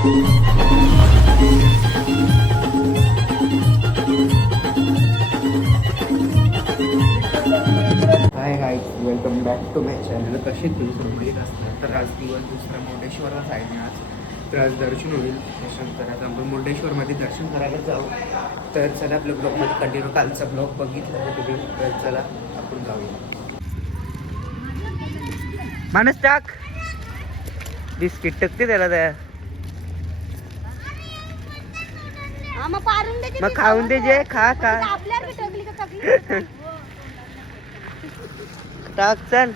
Hi hi welcome back to my channel कसे तुम्ही सर्व माहीत असतात. तर आज दिवस दुसरा मुर्डेश्वरला आहे मी आज तर आज दर्शन होईल. त्याच्यानंतर आता आपण मुर्डेश्वरमध्ये दर्शन करायला जाऊ. तर चला आपल्या ब्लॉगमध्ये कंटिन्यू कालचा ब्लॉग बघितला तुम्ही? तर चला आपण जाऊया. माणूस टाक. बिस्किट टाकते त्याला त्या हा, मग खाऊन दे जे खा खा. टाक चल.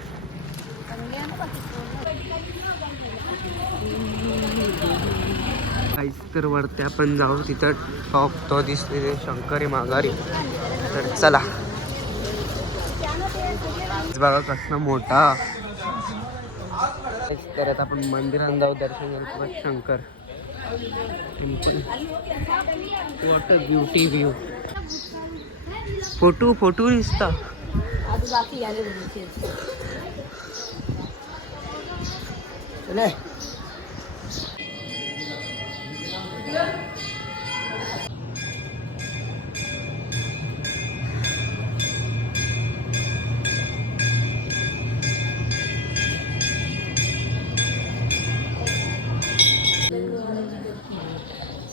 काहीच तर वरती आपण जाऊ तिथं टॉप तो दिसते शंकरी माघारी. तर चला. बघा कसला मोठा. तर आता आपण मंदिरात जाऊ दर्शन घेऊ Shankar. What a beauty view photo photo दिसता. बाकी आले बोलते चले.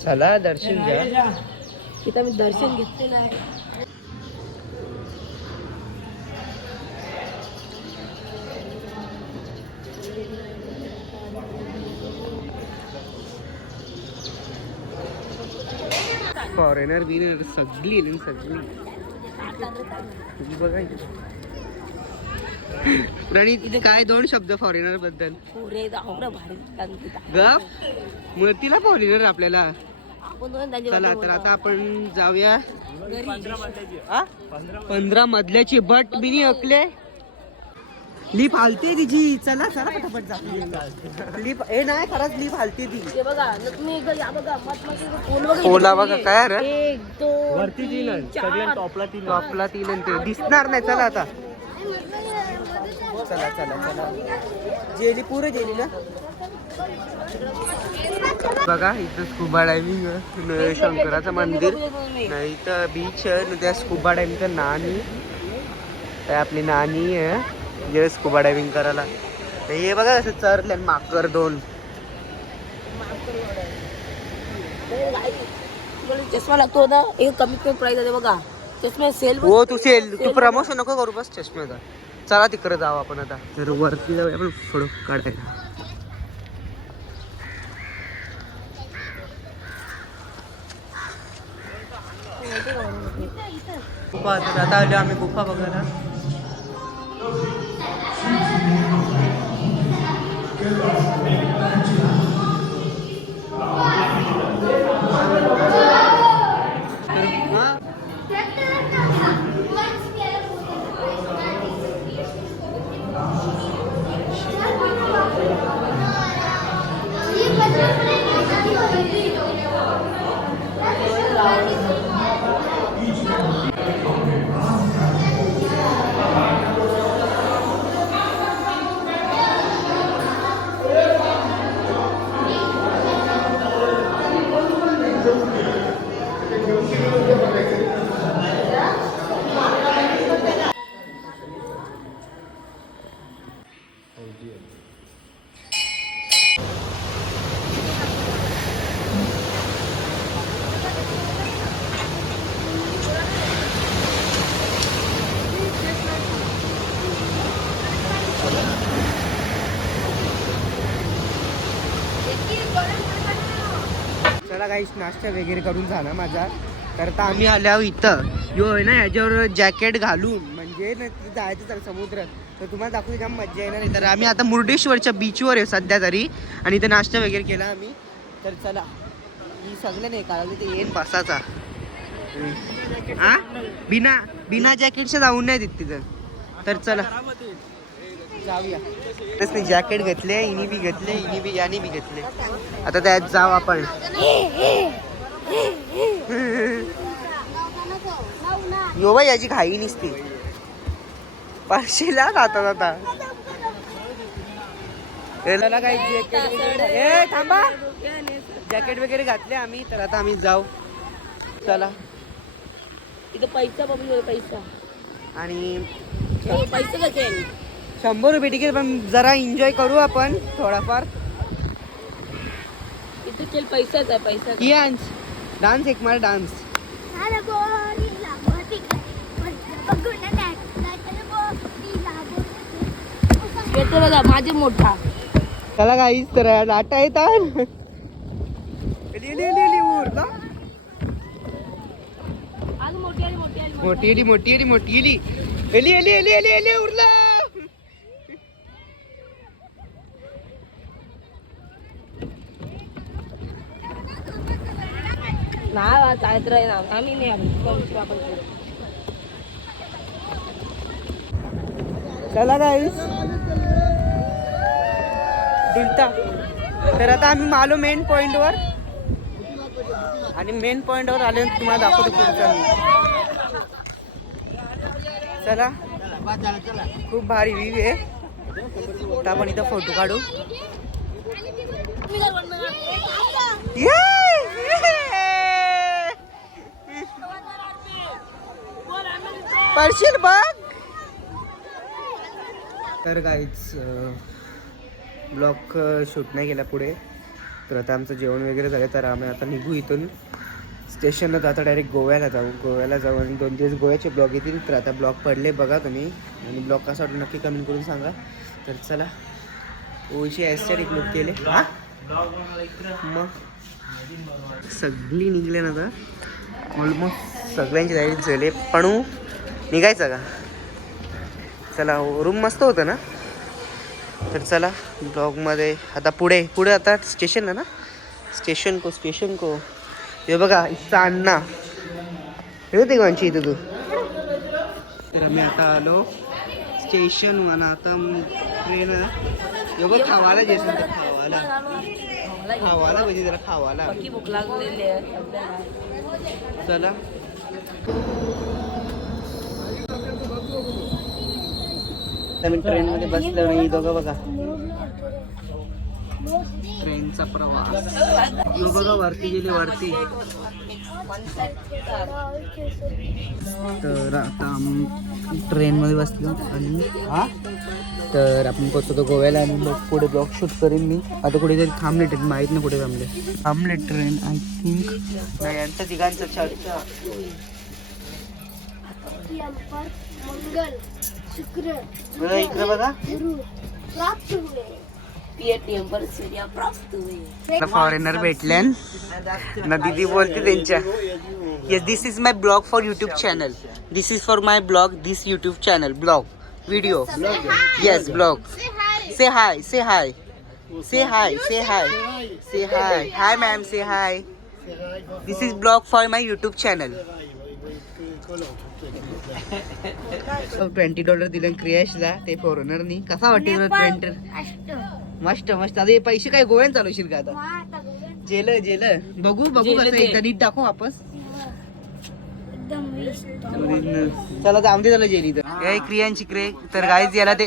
चला दर्शन घ्या. तिथं मी दर्शन घेतलेलं आहे फॉरेनर बिनर सगळी ना, सगळी तुम्ही बघा. प्रणीत काय दोन शब्द फॉरेनरबद्दल? गप. मरतीला फॉरेनर आपल्याला. चला तर आता आपण जाऊया? पंधरा मधल्याची बट बिनी अकले. लिप हालते तिची. चला चला पटापट जा. लिप हे नाही खरंच लिप हालते ती. ते बघा काय रे तीन. टॉपला तीन ते दिसणार नाही. चला आता. चला. चला चला. जेली पुरं जेली ना. बघा इथं स्कुबा डायव्हिंग शंकराचं मंदिर. नाही तर बीच आहे. त्या स्कुबा डायव्हिंगचं नानी काय आपली नानी आहे. जे स्कुबा डायव्हिंग करायला. तर हे बघा असं चरले माकर दोन. चष्मा लागतो ना एक कमीत कमी प्राइस आहे बघा. चष्मा सेल हो तू सेल तू प्रमोशन नको करू बस चष्म्याचा चला तिकडे जाऊ आपण आता. तर वरती जाऊया आपण फोटो काढायला. गुफा तर आता आलो आम्ही गुफा बघायला Thank you. काही नाश्ता वगैरे करून झाला माझा. तर आता आम्ही आल्यावर इथं. यो आहे ना याच्यावर जॅकेट घालून. म्हणजे ना जायचं तर समुद्रात. तर तुम्हाला दाखवू जाम मजा येणार नाही तर आम्ही आता मुर्डेश्वरच्या बीचवर आहे सध्या तरी. आणि इथं नाश्ता वगैरे केला आम्ही. तर चला. मी सगळं नाही काढलं ते येईन बसाचा हा? बिना बिना जॅकेटच्या जाऊन नाही देत तिथं. तर चला. जाऊया. तेच नाही जॅकेट घेतले इनी बी घेतले इनी बी यानी बी घेतले. आता त्यात जाऊ आपण. यो बाई याची घाई नसते. पाचशेला जाता जाता चला काही jacket बिकेट- ए थांबा. जॅकेट वगैरे घातले आम्ही तर आता आम्ही जाऊ. चला. इथं पैसा बघू पैसा. आणि हे पैसे कसे आहे शंभर रुपये तिकीट पण जरा एन्जॉय करू आपण थोडाफार. इथे केल पैसाच आहे पैसा डान्स डान्स एक मार डान्स येतो बघा माझे मोठा. चला काहीच तर डाटा येतात मोठी आली मोठी आली मोठी एली मोठी एली मोठी एली एली एली एली एली एली उरला. नाही ना आम्ही नाही आलो. कोण आपण करू. चला गाईस डुलता तर आता आम्ही आलो मेन पॉइंट वर. आणि मेन पॉइंट वर आले तुम्हाला दाखवतो पुढचा मी चला. खूप भारी व्ह्यू आहे. आता आपण इथं फोटो काढू. पडशील बघ. तर काहीच ब्लॉक शूट नाही केला पुढे. तर आता आमचं जेवण वगैरे झालं तर आम्ही आता निघू इथून. स्टेशनला जाता डायरेक्ट गोव्याला जाऊ. गोव्याला जाऊ आणि दोन दिवस गोव्याचे ब्लॉग येतील. तर आता ब्लॉग पडले बघा तुम्ही. आणि ब्लॉग कसा वाटतो नक्की कमेंट करून सांगा. तर चला. ओशी ॲस्टॅटिक लुक केले हां? मग? सगळी निघले ना आता. ऑलमोस्ट सगळ्यांची तयारी झाले. पण? निघायचं का? चला रूम मस्त होतं ना? तर चला ब्लॉगमध्ये आता पुढे पुढे आता स्टेशनला ना? स्टेशन को स्टेशन को. हे बघा इथं अण्णा. हे होते कोणची इथं तू? तर आम्ही आता आलो. स्टेशन म्हणा आता ट्रेन हे बघ खावाला जे असेल ते खावाला खावाला म्हणजे जरा खावाला बाकी चला मी ट्रेन मध्ये बसलो नाही दोघं बघा. ट्रेनचा प्रवास. यो बघा वरती गेली वरती. तर आता ट्रेन मध्ये बसलो आणि हा? तर आपण पोचतो गोव्याला आणि मग पुढे ब्लॉग शूट करेन मी. आता कुठेतरी थांबले ट्रेन माहीत नाही कुठे थांबले. थांबले ट्रेन आय थिंक नाही यांचं तिघांचं चर्चा. मंगल. शुक्र बघा इकडे बघा प्राप्त हुए। पेटीएम पर सूर्या प्राप्त हुए। फॉरेनर भेटल्यान ना दीदी बोलते त्यांच्या yes this is my vlog for YouTube channel this is for my vlog this YouTube channel vlog video yes vlog say hi say hi say hi say hi say hi hi ma'am say hi this is vlog for my YouTube channel twenty dollar दिले क्रियाशला ते फॉरेनरनी कसा वाटते तुला twenty मस्त मस्त. आता हे पैसे काय गोव्यात चालवशील का आता? Jail jail. बघू बघू कसं. एकदा नीट टाकू वापस. चला जाऊन दे त्याला जेली तर क्रियांची क्रे. तर गाईज याला ते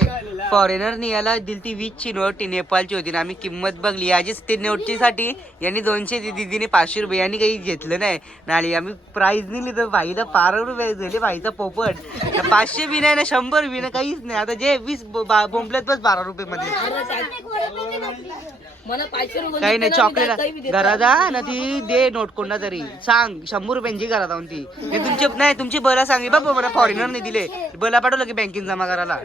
फॉरेनरनी याला दिली ती वीसची नोट ती नेपाळची होती ना आम्ही किंमत बघली. याचीच ते नोटची साठी यांनी दोनशे दिदीने पाचशे रुपये यांनी काही घेतलं नाही. आणि आम्ही प्राईज दिली तर भाईला पार रुपये झाले भाईचा पोपट. पाचशे बी नाही ना शंभर बी ना काहीच नाही. आता जे वीस बोंबल्यात बस बारा रुपये मध्ये. काही नाही चॉकलेट. घरात जा ना ती दे नोट कोणा तरी. सांग शंभर रुपयांची घरात आणून ती. तुमचे नाही तुमची बला सांगली बाबा मला फॉरेनर नाही दिले. बला पाठवलं की बँकेत जमा करायला.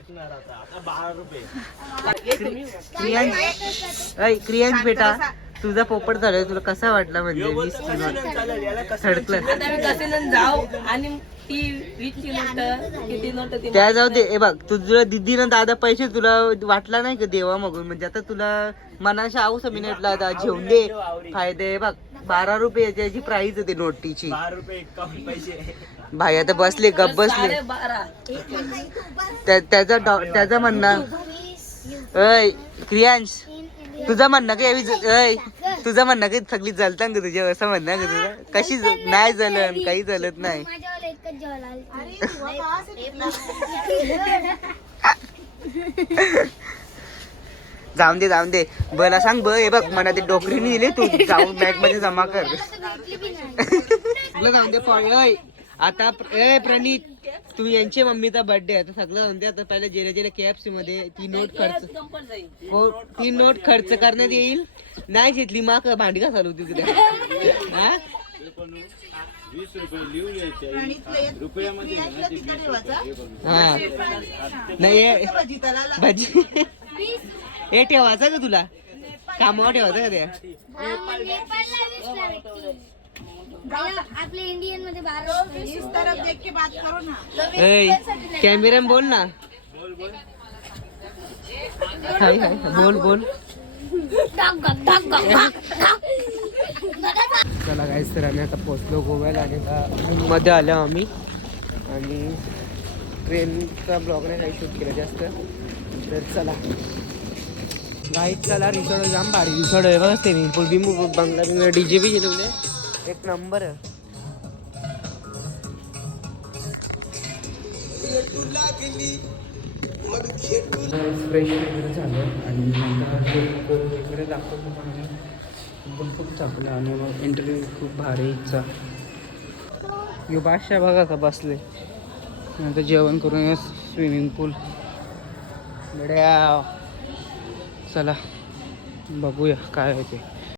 क्रियांश क्रियांश बेटा तुझा पोपट झालाय तुला कसा वाटला म्हणजे? वीस किलो. थर्ड जाऊ आणि ती वीसची नोट किती नोट ती त्या जाऊ दे. हे बघ तुझं दीदीनं दादा पैसे तुला वाटला नाही का देवा मगून म्हणजे आता तुला मनाशा आऊ मिनिटला आता घेऊन दे. फायदे बघ. बारा रुपये त्याची प्राइस होती नोटीची. भाई आता बसले गप बसले. त्याचा डॉ- त्याचं म्हणणं. अय क्रियांश तुझं म्हणणं का अय तुझं म्हणणं की सगळी जलतं का तुझ्या असं म्हणणं का तुझं? कशी नाही जलन काही जलत नाही. जाऊन दे जाऊन दे. बला सांग ब हे बघ मला ते डोकरीने दिले तू. जाऊन बॅगमध्ये जमा कर. जाऊन दे आता ए प्रणित तुम्ही यांची मम्मीचा बर्थडे आहे. तर सगळं दे आता पहिले जेले जेले केएफसी मध्ये ती नोट खर्च हो ती नोट खर्च करण्यात येईल. नाही घेतली माक भांडी का चालू होती हा? हा. नाही हे- भजी हे ठेवायचं का तुला? कामावर ठेवायचं का ते? हा, मग नेपाळला वीसला भेटतील. पहिला आपल्या इंडियनमध्ये बारा ऐ, कॅमेरा बोल ना. हाय हाय बोल बोल. चला गाईस तर आम्ही आता पोचलो गोव्याला आणि मध्ये आलो आम्ही. आणि ट्रेनचा ब्लॉग नाही काही शूट केलं जास्त. तर चला. गाईत चला रिसॉर्ट जाम भारी. रिसॉर्ट आहे बघा स्विमिंग पूल बिमू बंगला बिंगला डी जे बी गेले एक नंबर फ्रेश वगैरे झालं आणि आता वगैरे दाखवतो खूप चांगलं आणि मग इंटरव्ह्यू खूप भारी इच्छा यो बादशाह बघा का बसले. आता जेवण करून स्विमिंग पूल बड्या. चला बघूया काय आहे ते